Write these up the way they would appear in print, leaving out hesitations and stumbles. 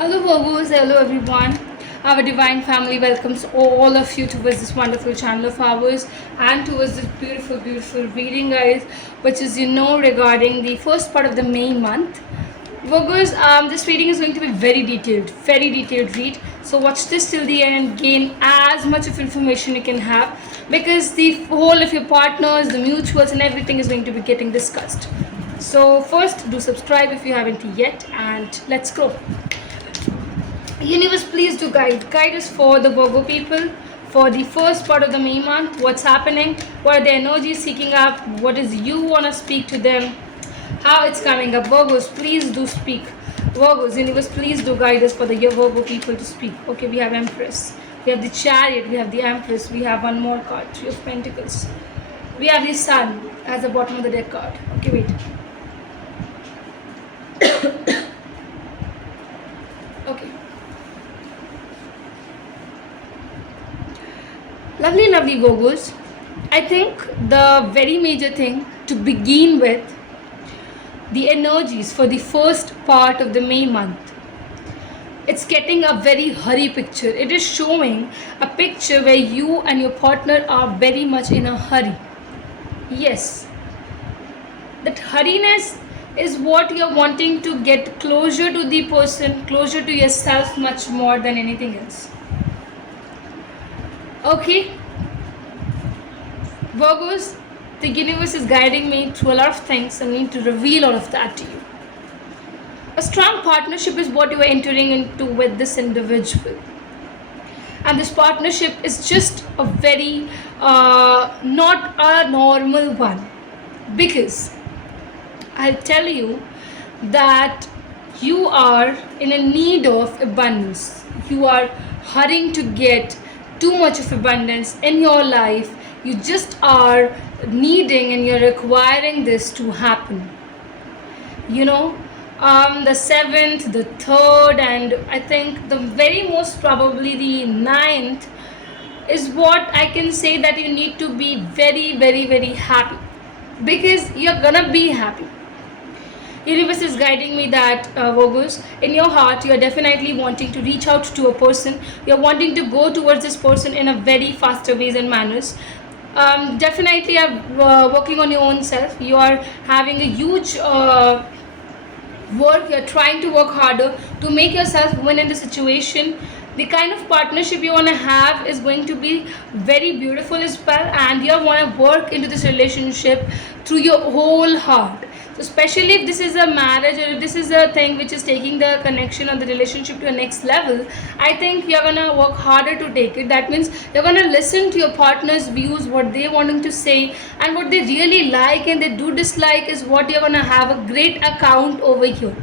Hello, Virgos. Hello, everyone. Our divine family welcomes all of you towards this wonderful channel of ours and towards this beautiful, beautiful reading, guys, which is, regarding the first part of the May month. Virgos, this reading is going to be very detailed read. So watch this till the end and gain as much of information you can have, because the whole of your partners, the mutuals, and everything is going to be getting discussed. So first, do subscribe if you haven't yet, and let's go. Universe, please do guide us for the Virgo people for the first part of the May month. What's happening? What are the energies seeking up? What is you want to speak to them? How it's coming up? Virgos, please do speak. Virgos, universe, please do guide us for the Virgo people to speak. Okay, we have Empress, we have the Chariot, we have the Empress, we have one more card, Three of Pentacles, we have the Sun as the bottom of the deck card. Okay, wait. Okay. Lovely Virgos. I think the very major thing to begin with, the energies for the first part of the May month. It's getting a very hurry picture. It is showing a picture where you and your partner are very much in a hurry. Yes. That hurriness is what you're wanting to get closer to the person, closer to yourself much more than anything else. Okay, Virgos, the universe is guiding me through a lot of things and need to reveal all of that to you. A strong partnership is what you are entering into with this individual. And this partnership is just a very, not a normal one. Because I'll tell you that you are in a need of abundance. You are hurrying to get too much of abundance in your life. You just are needing and you're requiring this to happen. The 7th, the 3rd, and I think the very most probably the 9th is what I can say that you need to be very happy, because you're gonna be happy. Universe is guiding me that Virgos, in your heart you're definitely wanting to reach out to a person. You're wanting to go towards this person in a very faster ways and manners. Definitely are working on your own self. You are having a huge work. You're trying to work harder to make yourself win in the situation. The kind of partnership you want to have is going to be very beautiful as well, and you want to work into this relationship through your whole heart. So especially if this is a marriage, or if this is a thing which is taking the connection or the relationship to a next level, I think you're gonna work harder to take it. That means you're gonna listen to your partner's views, what they wanting to say, and what they really like and they do dislike is what you're gonna have a great account over here.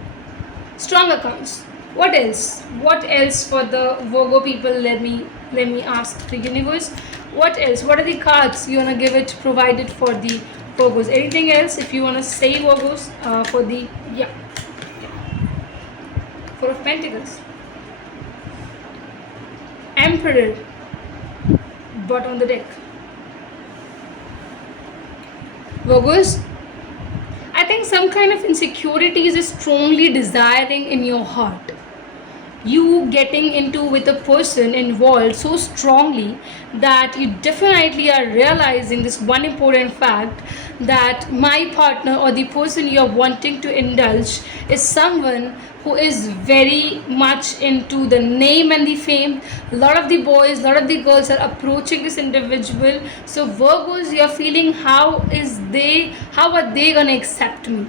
Strong accounts. What else for the Virgo people? Let me ask the universe. What else? What are the cards you wanna give it provided for the Virgos? Anything else if you wanna say Virgos for the Four of Pentacles, Emperor, bottom of the deck. Virgos, I think some kind of insecurities is strongly desiring in your heart. You getting into with a person involved so strongly that you definitely are realizing this one important fact, that my partner or the person you are wanting to indulge is someone who is very much into the name and the fame. A lot of the boys, a lot of the girls are approaching this individual. So Virgos, you're feeling how are they gonna accept me?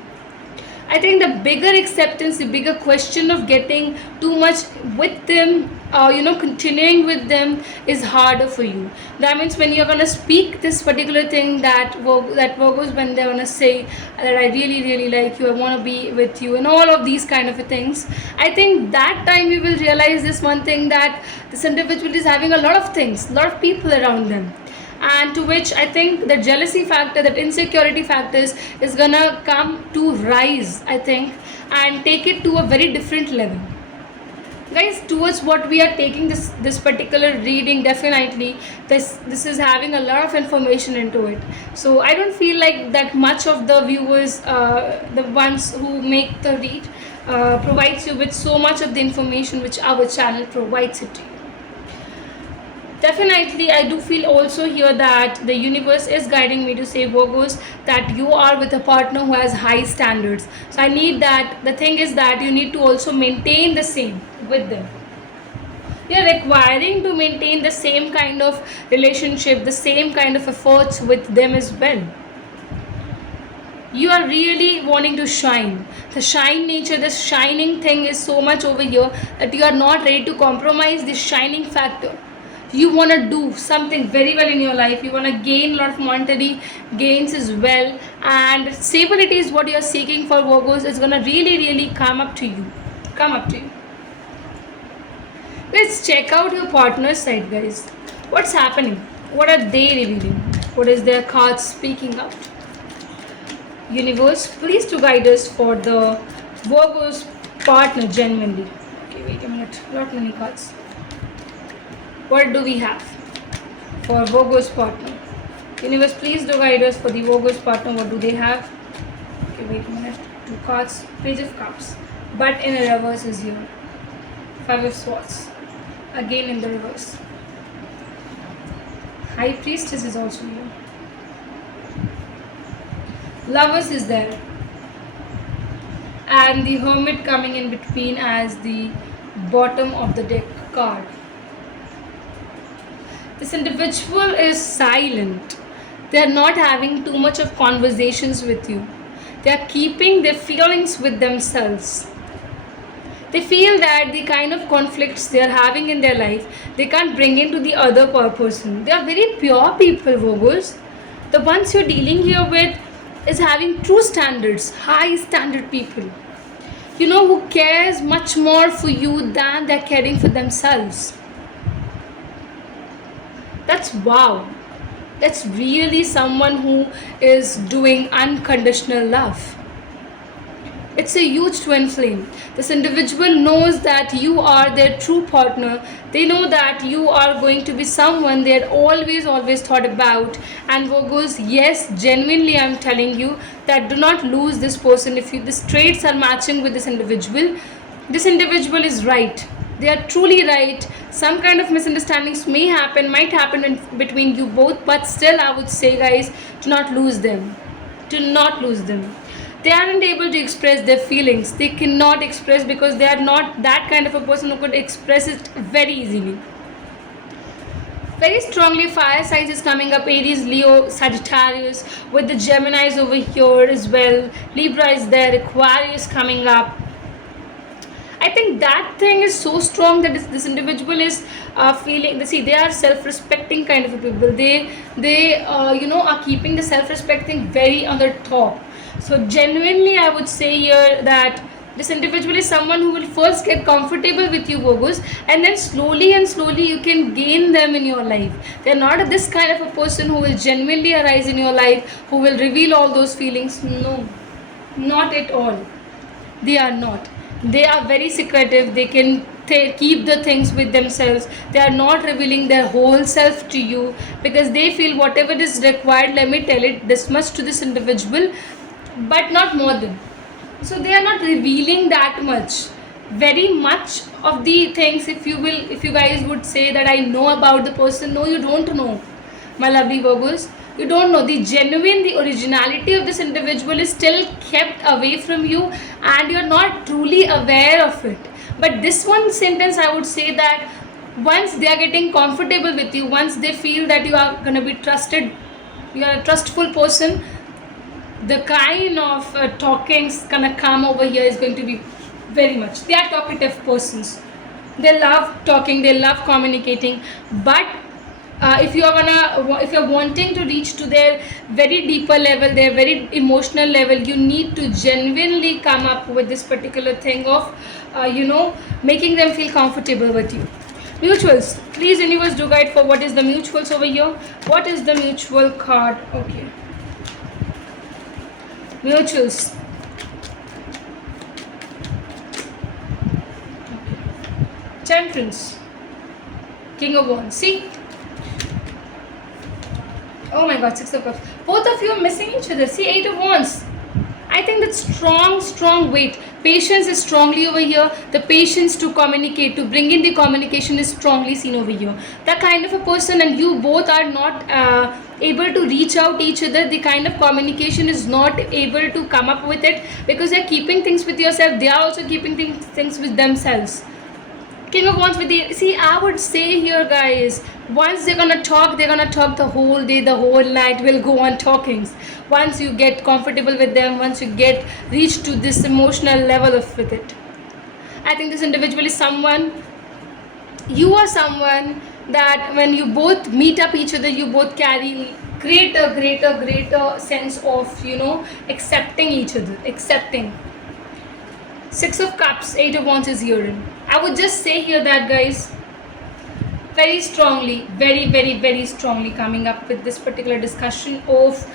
I think the bigger acceptance, the bigger question of getting too much with them, continuing with them is harder for you. That means when you're gonna speak this particular thing, that Virgos, when they're gonna say that I really like you, I wanna be with you, and all of these kind of things, I think that time you will realize this one thing, that this individual is having a lot of things, a lot of people around them, and to which I think the jealousy factor, that insecurity factors is gonna come to rise, I think, and take it to a very different level. Guys, towards what we are taking this particular reading, definitely this is having a lot of information into it. So I don't feel like that much of the viewers, the ones who make the read, provides you with so much of the information which our channel provides it to you. Definitely, I do feel also here that the universe is guiding me to say, Virgos, that you are with a partner who has high standards. So I need that. The thing is that you need to also maintain the same with them. You're requiring to maintain the same kind of relationship, the same kind of efforts with them as well. You are really wanting to shine. The shine nature, the shining thing is so much over here that you are not ready to compromise this shining factor. You want to do something very well in your life. You want to gain a lot of monetary gains as well, and stability is what you are seeking for, Virgos. It's going to really come up to you. Let's check out your partner's side, guys. What's happening? What are they revealing? What is their cards speaking out? Universe, please to guide us for the Virgo's partner genuinely. Okay, wait a minute. Not many cards. What do we have for Virgo's partner? Universe, please do guide us for the Virgo's partner. What do they have? Okay, wait a minute. 2 cards. Page of Cups. But in a reverse is here. 5 of Swords. Again in the reverse. High Priestess is also here. Lovers is there. And the Hermit coming in between as the bottom of the deck card. This individual is silent. They are not having too much of conversations with you. They are keeping their feelings with themselves. They feel that the kind of conflicts they are having in their life, they can't bring into the other person. They are very pure people, Virgos. The ones you're dealing here with is having true standards, high standard people. You know, who cares much more for you than they're caring for themselves. That's wow. That's really someone who is doing unconditional love. It's a huge twin flame. This individual knows that you are their true partner. They know that you are going to be someone they had always thought about. And Virgos, yes, genuinely I'm telling you that do not lose this person. If the traits are matching with this individual is right. They are truly right. Some kind of misunderstandings might happen in between you both, but still I would say, guys, do not lose them. They aren't able to express their feelings. They cannot express because they are not that kind of a person who could express it very easily. Very strongly fire signs is coming up: Aries, Leo, Sagittarius, with the Geminis over here as well. Libra is there, Aquarius coming up. I think that thing is so strong that this individual is feeling. See, they are self-respecting kind of a people. They are keeping the self-respect thing very on the top. So genuinely, I would say here that this individual is someone who will first get comfortable with you, Virgos, and then slowly you can gain them in your life. They're not this kind of a person who will genuinely arise in your life, who will reveal all those feelings. No, not at all. They are not. They are very secretive. They can keep the things with themselves. They are not revealing their whole self to you because they feel whatever is required, let me tell it this much to this individual, but not more than. So they are not revealing that much. Very much of the things, if you guys would say that I know about the person, no, you don't know, my lovely Virgos. You don't know. The originality of this individual is still kept away from you and you're not truly aware of it. But this one sentence, I would say that once they are getting comfortable with you, once they feel that you are going to be trusted, you are a trustful person, the kind of talking's going to come over here is going to be very much. They are talkative persons. They love talking, they love communicating, but if you're wanting to reach to their very deeper level, their very emotional level, you need to genuinely come up with this particular thing of making them feel comfortable with you. Mutuals, please universe do guide for what is the mutuals over here. What is the mutual card? Okay, mutuals. Temperance, King of Wands. See, oh my god, 6 of Cups. Both of you are missing each other. See, 8 of Wands. I think that strong weight. Patience is strongly over here. The patience to communicate, to bring in the communication, is strongly seen over here. That kind of a person, and you both are not able to reach out each other. The kind of communication is not able to come up with it, because they're keeping things with yourself. They are also keeping things with themselves. King of Wands with the, see, I would say here, guys, once they're gonna talk the whole day, the whole night will go on talking. Once you get comfortable with them, once you get reached to this emotional level of with it, I think this individual is someone, you are someone that when you both meet up each other, you both carry greater sense of, accepting each other, accepting. Six of Cups, Eight of Wands is here. I would just say here that, guys, very strongly, very strongly coming up with this particular discussion of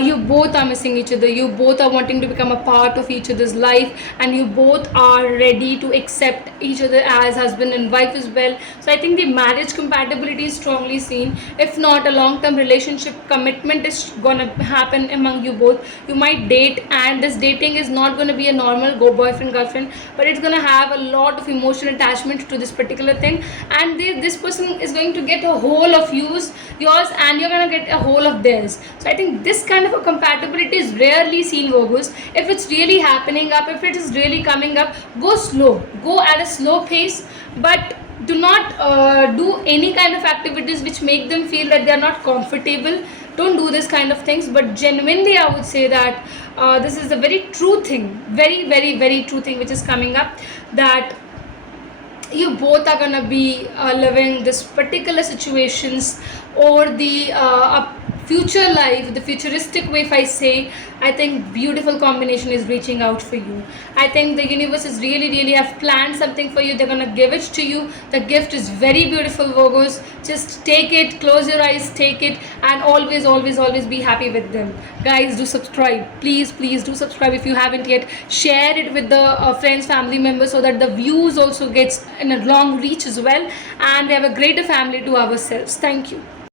you both are missing each other, you both are wanting to become a part of each other's life, and you both are ready to accept each other as husband and wife as well. So I think the marriage compatibility is strongly seen. If not, a long-term relationship commitment is gonna happen among you both. You might date, and this dating is not gonna be a normal go boyfriend girlfriend, but it's gonna have a lot of emotional attachment to this particular thing, and this person is going to get a whole of yours, and you're gonna get a whole of theirs. So I think this kind of a compatibility is rarely seen, Virgos. If it's really happening up, if it is really coming up, go slow, go at a slow pace, but do not do any kind of activities which make them feel that they are not comfortable. Don't do this kind of things. But genuinely, I would say that this is a very true thing, very true thing which is coming up, that you both are gonna be living this particular situations, or the future life, the futuristic way. If I say, I think beautiful combination is reaching out for you. I think the universe is really have planned something for you. They're gonna give it to you. The gift is very beautiful, Virgos. Just take it, close your eyes, take it, and always be happy with them. Guys, do subscribe, please do subscribe if you haven't yet. Share it with the friends, family members, so that the views also gets in a long reach as well, and we have a greater family to ourselves. Thank you.